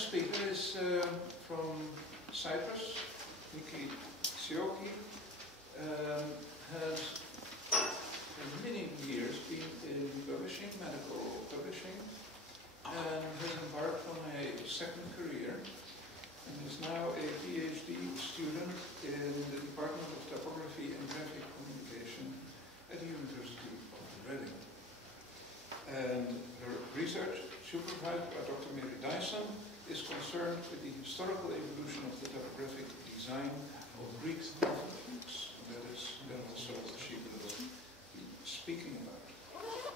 next speaker is from Cyprus. Niki Sioki has for many years been in publishing, medical publishing, and has embarked on a second career and is now a PhD student in the Department of Typography and Graphic Communication at the University of Reading. And her research, supervised by Dr. Mary Dyson, is concerned with the historical evolution of the typographic design of Greek alphabets. That is also what she will be speaking about.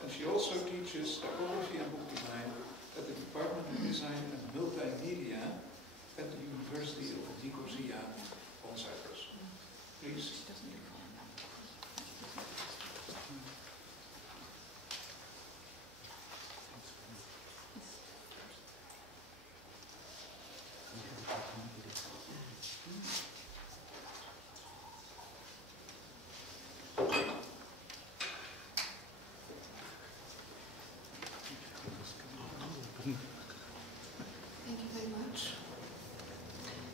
And she also teaches typography and book design at the Department of Design and Multimedia at the University of Nicosia on Cyprus. Please. Thank you very much.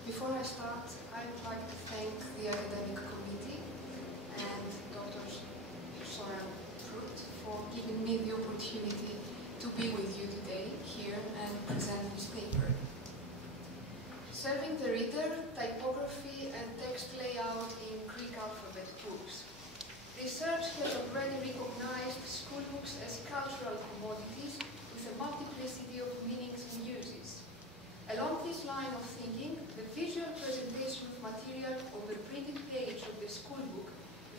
Before I start, I would like to thank the academic committee and Dr. Soren Fruit for giving me the opportunity to be with you today here and present this paper. Serving the reader, typography and text layout in Greek alphabet books. Research has already recognized school books as cultural commodities with a multiplicity of meanings and uses. Along this line of thinking, the visual presentation of material on the printed page of the school book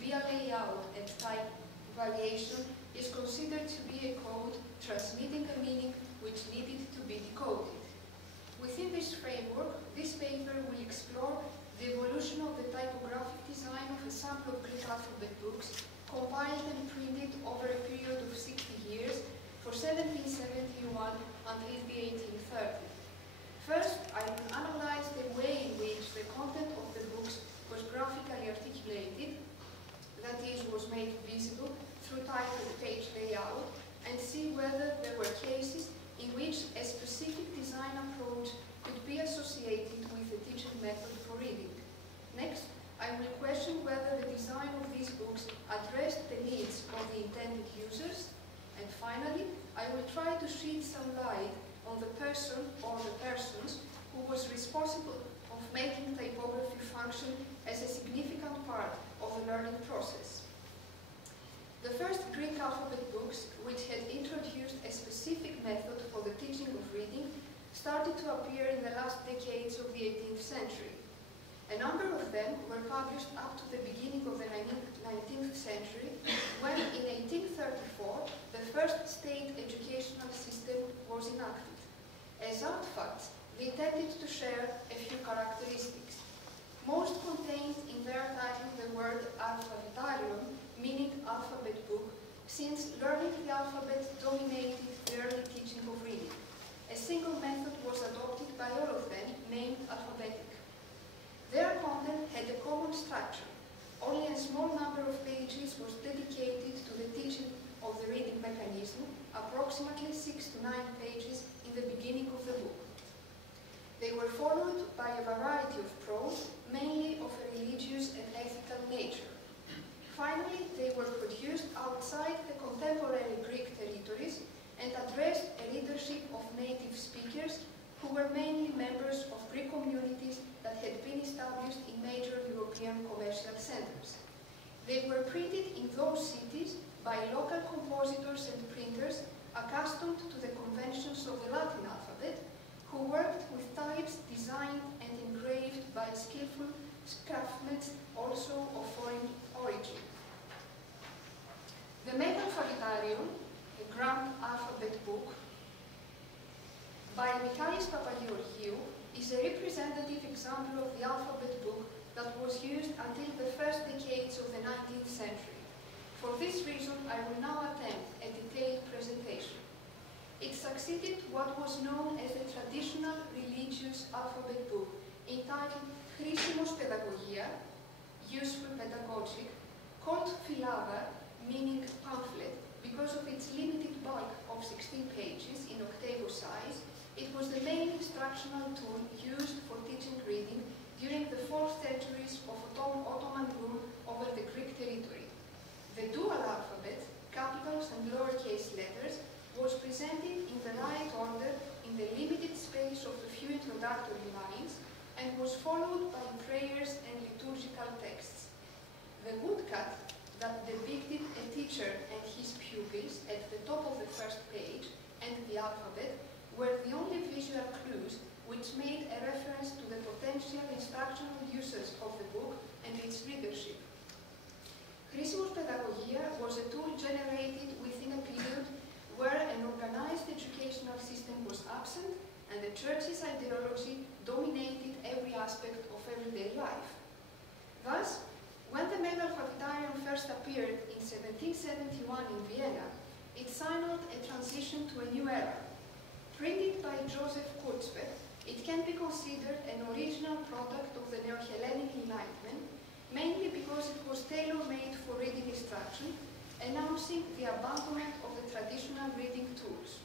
via layout and type variation is considered to be a code transmitting a meaning which needed to be decoded. Within this framework, this paper will explore the evolution of the typographic design of a sample of Greek alphabet books compiled and printed over a period of 60 years for 1771 until the 1830s. First, I will analyze the way in which the content of the books was graphically articulated, that is, was made visible through titled page layout, and see whether there were cases in which a specific design approach could be associated with the teaching method for reading. Next, I will question whether the design of these books addressed the needs of the intended users, and finally, I will try to shed some light on the person or the persons who was responsible of making typography function as a significant part of the learning process. The first Greek alphabet books, which had introduced a specific method for the teaching of reading, started to appear in the last decades of the 18th century. A number of them were published up to the beginning of the 19th century, when in 1834 the first state educational system was enacted. As artifacts, they tended to share a few characteristics. Most contained in their title the word alphabetarium, meaning alphabet book, since learning the alphabet dominated the early teaching of reading. A single method was adopted by all of them, named alphabetic. Their content had a common structure. Only a small number of pages was dedicated to the teaching of the reading mechanism, approximately 6 to 9 pages in the beginning of the book. They were followed by a variety of prose, mainly of a religious and ethical nature. Finally, they were produced outside the contemporary Greek territories and addressed a readership of native speakers who were mainly members of Greek communities that had been established in major European commercial centers. They were printed in those cities by local compositors and printers accustomed to the conventions of the Latin alphabet, who worked with types designed and engraved by skillful craftsmen also of foreign origin. The Megalphabetarium, a grand alphabet book, by Michalis Papageorgiou, is a representative example of the alphabet book that was used until the first decades of the 19th century. For this reason, I will now attempt a detailed presentation. It succeeded what was known as the traditional religious alphabet book, entitled Χρήσιμος Παιδαγωγία, useful pedagogic, called Philava, meaning pamphlet, because of its limited bulk of 16 pages in octavo size. It was the main instructional Greek territory. The dual alphabet, capitals and lowercase letters, was presented in the right order in the limited space of the few introductory lines and was followed by prayers and liturgical texts. The woodcut that depicted a teacher and his pupils at the top of the first page and the alphabet were the only visual clues which made a reference to the potential instructional uses of the book and its readership. Χρήσιμος Παιδαγωγία was a tool generated within a period where an organized educational system was absent and the church's ideology dominated every aspect of everyday life. Thus, when the Mega Alphabetarium first appeared in 1771 in Vienna, it signaled a transition to a new era. Printed by Joseph Kurzweil, it can be considered an original product of the Neohellenic Enlightenment, mainly because it was tailor-made for reading instruction, announcing the abandonment of the traditional reading tools.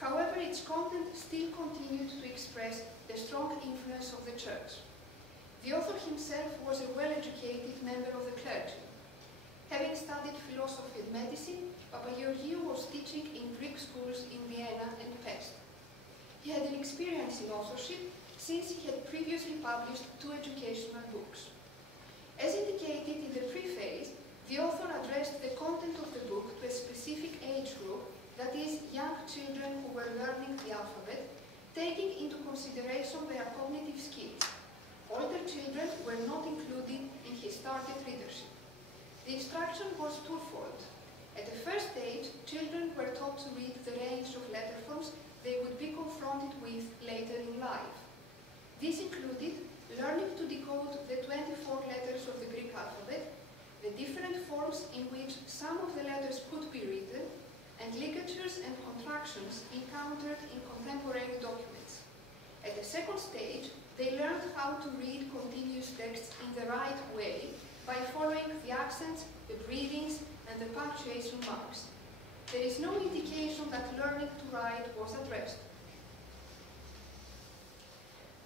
However, its content still continued to express the strong influence of the Church. The author himself was a well-educated member of the clergy. Having studied philosophy and medicine, Papageorgiou was teaching in Greek schools in Vienna and Pest. He had an experience in authorship since he had previously published 2 educational books. As indicated in the preface, the author addressed the content of the book to a specific age group, that is, young children who were learning the alphabet, taking into consideration their cognitive skills. Older children were not included in his target readership. The instruction was twofold. At the first stage, children were taught to read the range of letter forms they would be confronted with later in life. This included learning to decode the 24 letters of the Greek alphabet, the different forms in which some of the letters could be written, and ligatures and contractions encountered in contemporary documents. At the second stage, they learned how to read continuous texts in the right way by following the accents, the breathings, and the punctuation marks. There is no indication that learning to write was addressed.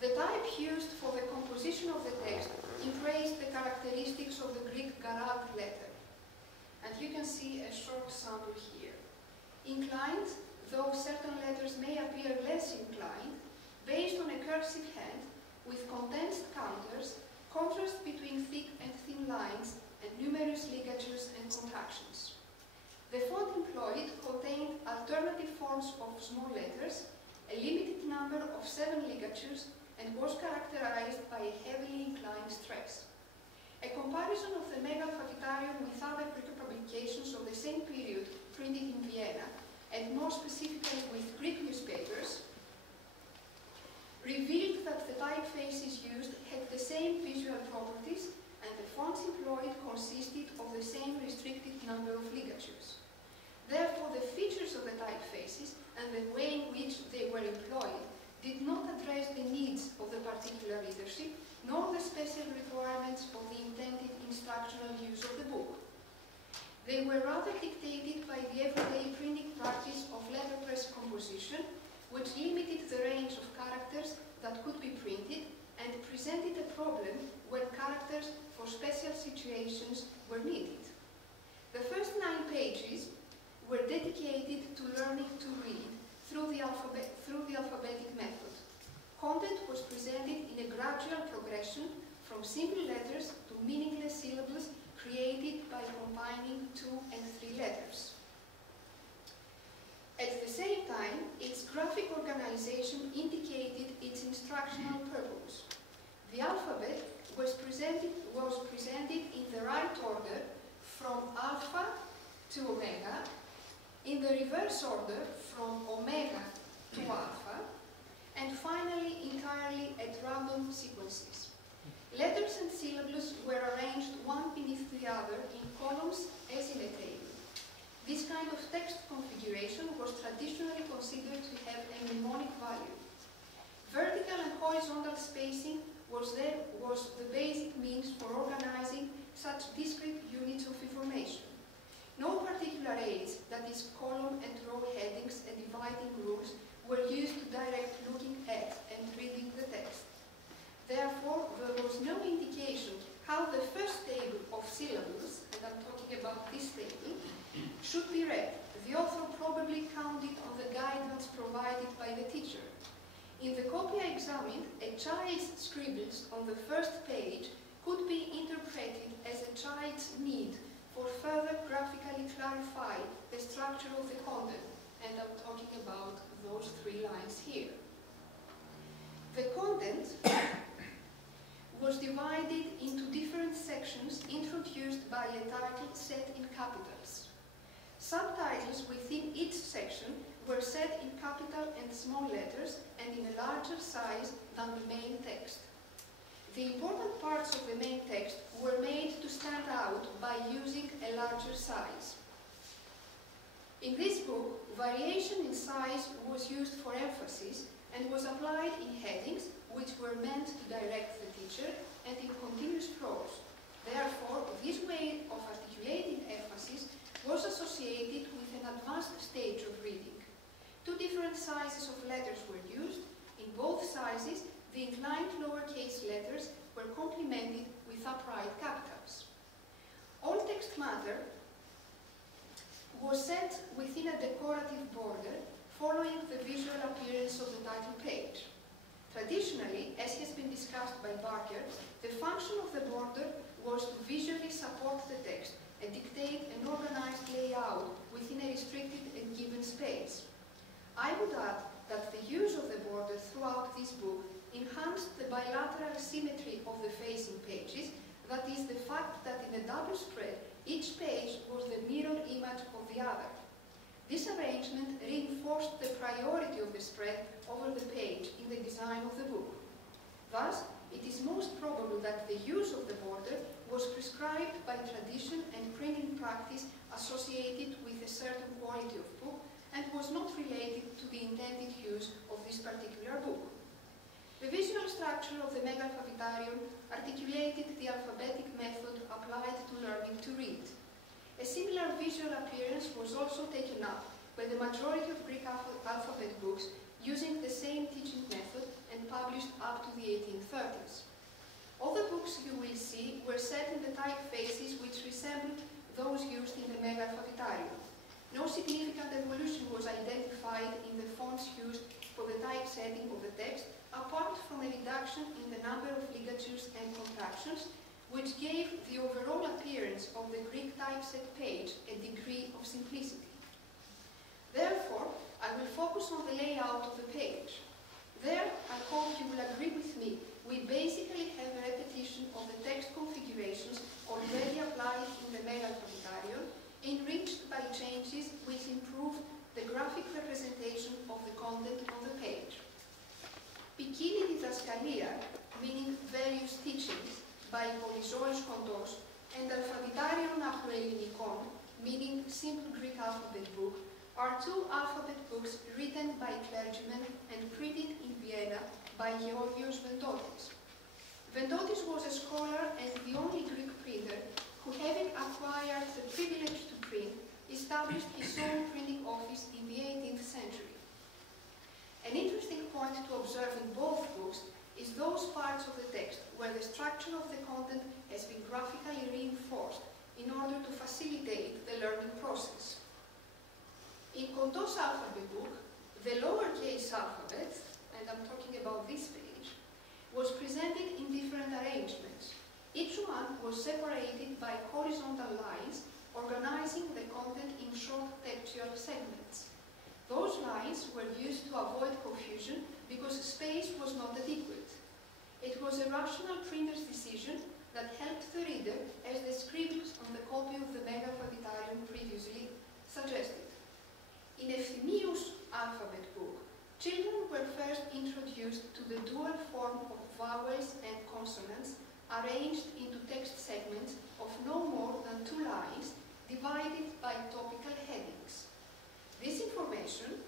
The type used for the composition of the text embraced the characteristics of the Greek Gerard letter. And you can see a short sample here. Inclined, though certain letters may appear less inclined, based on a cursive hand, with condensed counters, contrast between thick and thin lines, and numerous ligatures and contractions. The font employed contained alternative forms of small letters, a limited number of 7 ligatures, and was characterized by a heavily inclined stress. A comparison of the Mega Alphabetarium with other Greek publications of the same period printed in Vienna, and more specifically with Greek newspapers, revealed that the typefaces used had the same visual properties and the fonts employed consisted of the same restricted number of ligatures. Therefore, the features of the typefaces and the way in which they were employed did not address the needs of the particular readership, nor the special requirements of the intended instructional use of the book. They were rather dictated by the everyday printing practice of letterpress composition, which limited the range of characters that could be printed and presented a problem when characters for special situations were needed. The first 9 pages were dedicated to learning to read through the alphabetic method. Content was presented in a gradual progression from simple letters to meaningless syllables created by combining 2 and 3 letters. At the same time, its graphic organization indicated its instructional purpose. The alphabet was presented in the right order from alpha to omega, in the reverse order from omega to alpha, and finally entirely at random sequences. Letters and syllables were arranged one beneath the other in columns as in a table. This kind of text configuration was traditionally considered to have a mnemonic value. Vertical and horizontal spacing was the basic means for organizing such discrete units of information. No particular aids, that is column and row headings and dividing rules, were used to direct looking at and reading the text. Therefore, there was no indication how the first table of syllables should be read. The author probably counted on the guidance provided by the teacher. In the copy I examined, a child's scribbles on the first page could be interpreted as a child's need for further graphically clarify the structure of the content, and I'm talking about those 3 lines here. The content was divided into different sections introduced by a title set in capitals. Subtitles within each section were set in capital and small letters and in a larger size than the main text. The important parts of the main text were made to stand out by using a larger size. In this book, variation in size was used for emphasis and was applied in headings which were meant to direct the teacher and in continuous prose. Therefore, this way of articulating emphasis was associated with an advanced stage of reading. 2 different sizes of letters were used. In both sizes, the inclined lowercase letters were complemented with upright capitals. All text matter was set within a decorative border following the visual appearance of the title page. Traditionally, as has been discussed by Barker, the function of the border was to visually support the text and dictate an organized layout within a restricted and given space. I would add that the use of the border throughout this book enhanced the bilateral symmetry of the facing pages, that is, the fact that in a double spread, each page was the mirror image of the other. This arrangement reinforced the priority of the spread over the page in the design of the book. Thus, it is most probable that the use of the border was prescribed by tradition and printing practice associated with a certain quality of book and was not related to the intended use of this particular book. The visual structure of the Megalphabetarium articulated the alphabetic method applied to learning to read. A similar visual appearance was also taken up by the majority of Greek alphabet books using the same teaching method and published up to the 1830s. All the books you will see were set in the typefaces which resembled those used in the Megalphabetarium. No significant evolution was identified in the fonts used for the typesetting of the text, apart from a reduction in the number of ligatures and contractions, which gave the overall appearance of the Greek typeset page a degree of simplicity. Therefore, I will focus on the layout of the page. There, I hope you will agree with me, we basically have a repetition of the text configurations already applied in the Megalphabetarium, enriched by changes which improve the graphic representation of the content on the page. Ποικίλη διδασκαλία, meaning various teachings, by Polyzois Kontos, and Alphabetarion Approellinikon, meaning simple Greek alphabet book, are 2 alphabet books written by clergymen and printed in Vienna by Georgios Ventotis. Ventotis was a scholar and the only Greek printer who, having acquired the privilege to print, established his own printing office in the 18th century. An interesting point to observe in both books is those parts of the text where the structure of the content has been graphically reinforced in order to facilitate the learning process. In Kontos' alphabet book, the lowercase alphabet, and I'm talking about this page, was presented in different arrangements. Each one was separated by horizontal lines, organizing the content in short textual segments. Those lines were used to avoid confusion because space was not adequate. It was a rational printer's decision that helped the reader, as the scribbles on the copy of the Megalphabetarium previously suggested. In Ευθυμίους' alphabet book, children were first introduced to the dual form of vowels and consonants arranged into text segments of no more than 2 lines, divided by topical headings. This information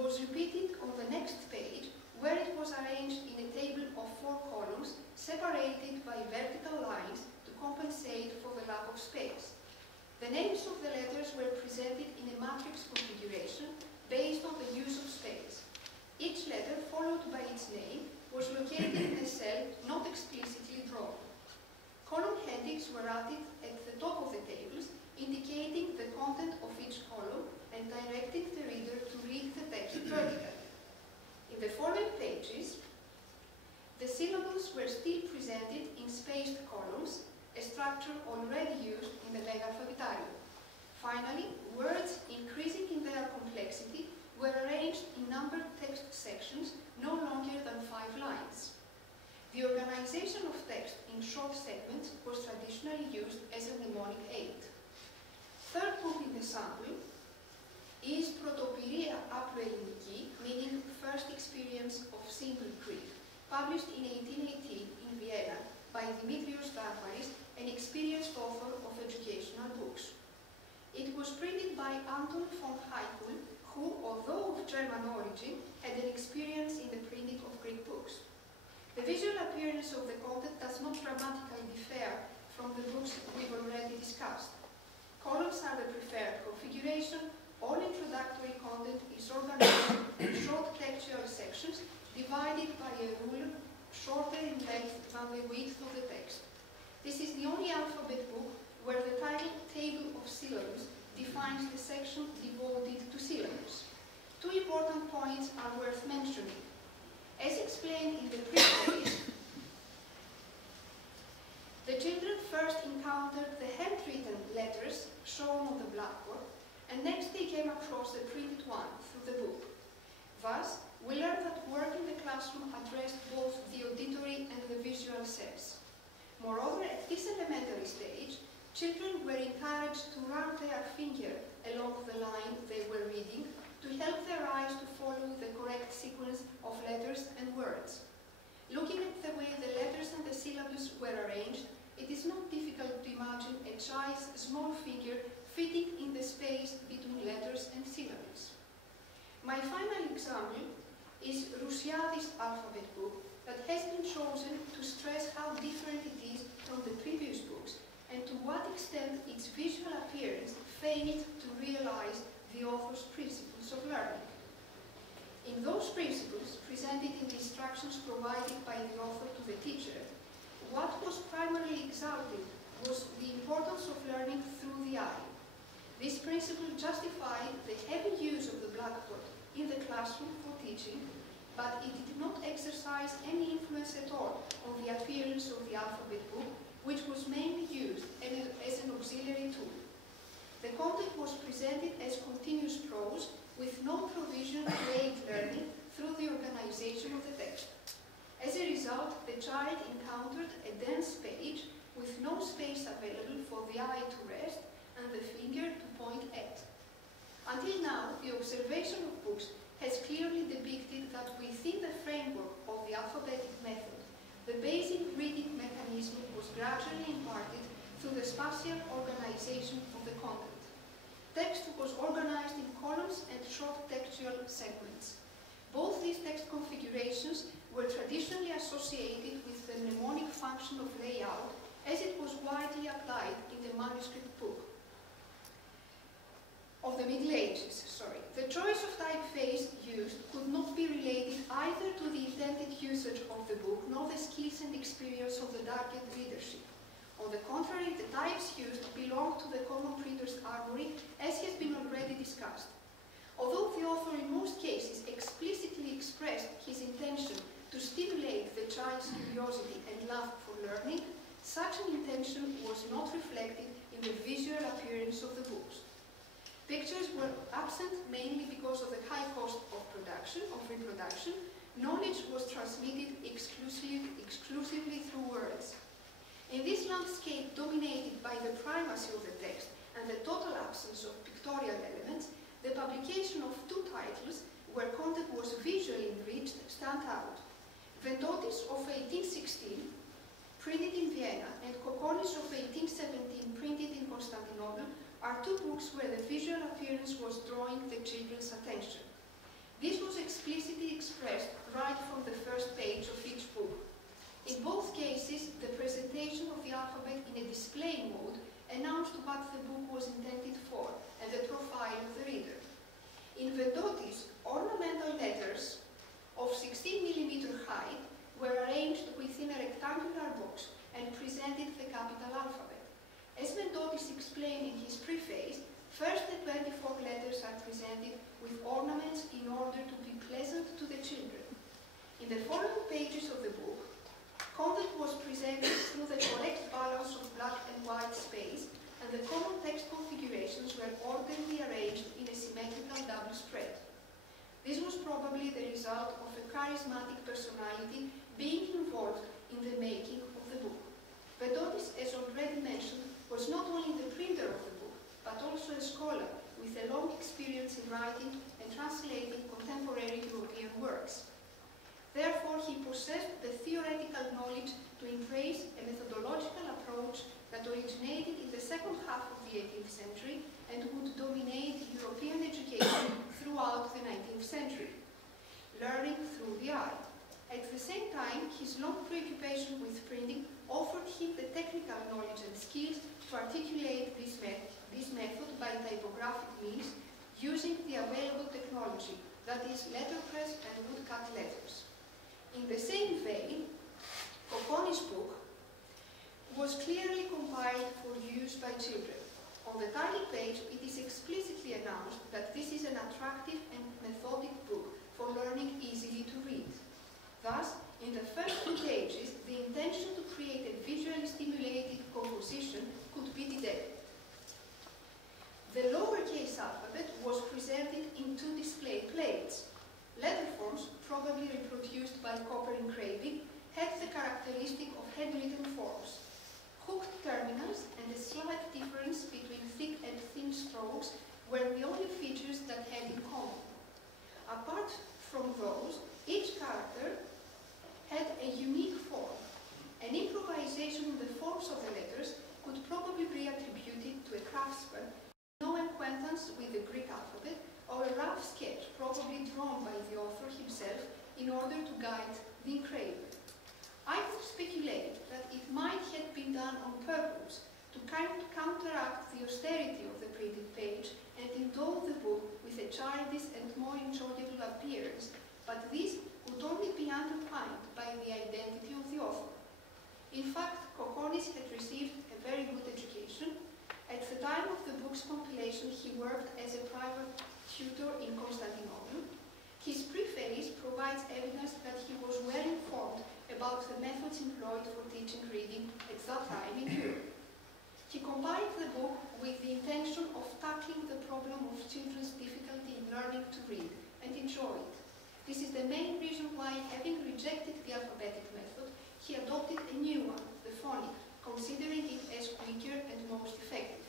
was repeated on the next page, where it was arranged in a table of 4 columns, separated by vertical lines to compensate for the lack of space. The names of the letters were presented in a matrix configuration based on the use of space. Each letter, followed by its name, was located in a cell not explicitly drawn. Column headings were added at the top of the tables, indicating the Finally, words, increasing in their complexity, were arranged in numbered text sections no longer than 5 lines. The organization of text in short segments was traditionally used as a mnemonic aid. Third book in the sample is Pρωτοπορία Alphabetic, meaning first experience of single Greek, published in 1818 in Vienna by Dimitrios Darvaris, an experienced author of educational books. It was printed by Anton von Heikul, who, although of German origin, had an experience in the printing of Greek books. The visual appearance of the content does not dramatically differ from the books we've already discussed. Columns are the preferred configuration. All introductory content is organized in short textual sections divided by a rule shorter in length than the width of the text. This is the only alphabet book where the title Table of Syllables defines the section devoted to syllables. 2 important points are worth mentioning. As explained in the preface, the children first encountered the handwritten letters shown on the blackboard, and next they came across the printed one through the book. Thus, we learned that work in the classroom addressed both the auditory and the visual sense. Moreover, at this elementary stage, children were encouraged to run their finger along the line they were reading to help their eyes to follow the correct sequence of letters and words. Looking at the way the letters and the syllables were arranged, it is not difficult to imagine a child's small finger fitting in the space between letters and syllables. My final example is Rusiadi's alphabet book that has been chosen to stress how different it is from the previous books and to what extent its visual appearance failed to realize the author's principles of learning. In those principles, presented in the instructions provided by the author to the teacher, what was primarily exalted was the importance of learning through the eye. This principle justified the heavy use of the blackboard in the classroom for teaching, but it did not exercise any influence at all on the appearance of the alphabet book, which was mainly used as an auxiliary tool. The content was presented as continuous prose with no provision to aid learning through the organization of the text. As a result, the child encountered a dense page with no space available for the eye to rest and the finger to point at. Until now, the observation of books has clearly depicted that within the framework of the alphabetic method, the basic reading mechanism was gradually imparted through the spatial organization of the content. Text was organized in columns and short textual segments. Both these text configurations were traditionally associated with the mnemonic function of layout, as it was widely applied in the manuscript book of the Middle Ages. The choice of typeface used could not be related either to the intended usage of the book nor the skills and experience of the darkened readership. On the contrary, the types used belonged to the common printer's armory, as has been already discussed. Although the author in most cases explicitly expressed his intention to stimulate the child's curiosity and love for learning, such an intention was not reflected in the visual appearance of the books. Pictures were absent mainly because of the high cost of reproduction. Knowledge was transmitted exclusively through words. In this landscape dominated by the primacy of the text and the total absence of pictorial elements, the publication of 2 titles where content was visually enriched stand out. Vendotis of 1816, printed in Vienna, and Kokonis of 1817, printed in Constantinople, are 2 books where the visual appearance was drawing the children's attention. This was explicitly expressed right from the first page of each book. In both cases, the presentation of the alphabet in a display mode announced what the book was intended for and the profile of the reader. In Vendotis, ornamental letters of 16 mm height were arranged within a rectangular box and presented the capital alphabet. As Vendotis explained in his preface, first the 24 letters are presented with ornaments in order to be pleasant to the children. In the following pages of the book, content was presented through the correct balance of black and white space, and the common text configurations were orderly arranged in a symmetrical double spread. This was probably the result of a charismatic personality being involved in the making of the book. Vedotis, as already mentioned, was not only the printer of the book, but also a scholar with a long experience in writing and translating contemporary European works. Therefore, he possessed the theoretical knowledge to embrace a methodological approach that originated in the second half of the 18th century and would dominate European education throughout the 19th century, learning through the eye. At the same time, his long preoccupation with printing offered him the technical knowledge and skills to articulate this method by typographic means using the available technology, that is, letterpress and woodcut letters. In the same vein, Cocconi's book was clearly compiled for use by children. On the title page, it is explicitly announced that this is an attractive and methodic book for learning easily to read. Thus, in the first two pages, the intention to create a visually stimulated composition could be detected. The lowercase alphabet was presented in two display plates. Letter forms, probably reproduced by copper engraving, had the characteristic of handwritten forms. Hooked terminals and a slight difference between thick and thin strokes were the only features that had in common. Apart from those, each character had a unique form. An improvisation in the forms of the letters could probably be attributed to a craftsman, no acquaintance with the Greek alphabet, or a rough sketch probably drawn by the author himself in order to guide the engraver. I would speculate that it might have been done on purpose to counteract the austerity of the printed page and endow the book with a childish and more enjoyable appearance, but this would only be undermined by the identity of the author. In fact, Cocconis had received a very good education. At the time of the book's compilation, he worked as a private tutor in Constantinople. His preface provides evidence that he was well informed about the methods employed for teaching reading at that time in Europe. He compiled the book with the intention of tackling the problem of children's difficulty in learning to read and enjoy it. This is the main reason why, having rejected the alphabetic method, he adopted a new one, the phonic, considering it as quicker and most effective.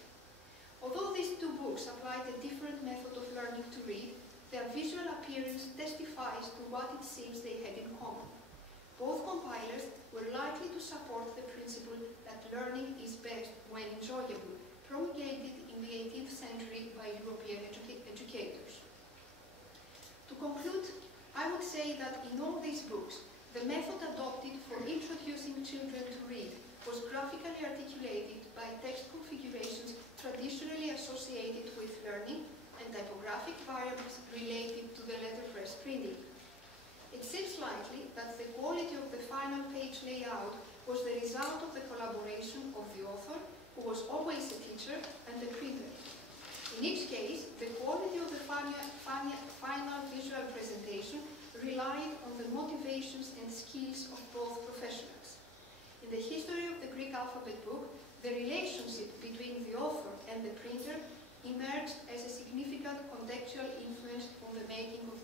Although these two books applied a different method of learning to read, their visual appearance testifies to what it seems they had in common. Both compilers were likely to support the principle that learning is best when enjoyable, promulgated in the 18th century by European educators. To conclude, I would say that in all these books, the method adopted for introducing children to read was graphically articulated by text configurations traditionally associated with learning and typographic variables related to the letterpress printing. It seems likely that the quality of the final page layout was the result of the collaboration of the author, who was always a teacher, and the printer. In each case, the quality of the final visual presentation relied on the motivations and skills of both professionals. In the history of the Greek alphabet book, the relationship between the author and the printer emerged as a significant contextual influence on the making of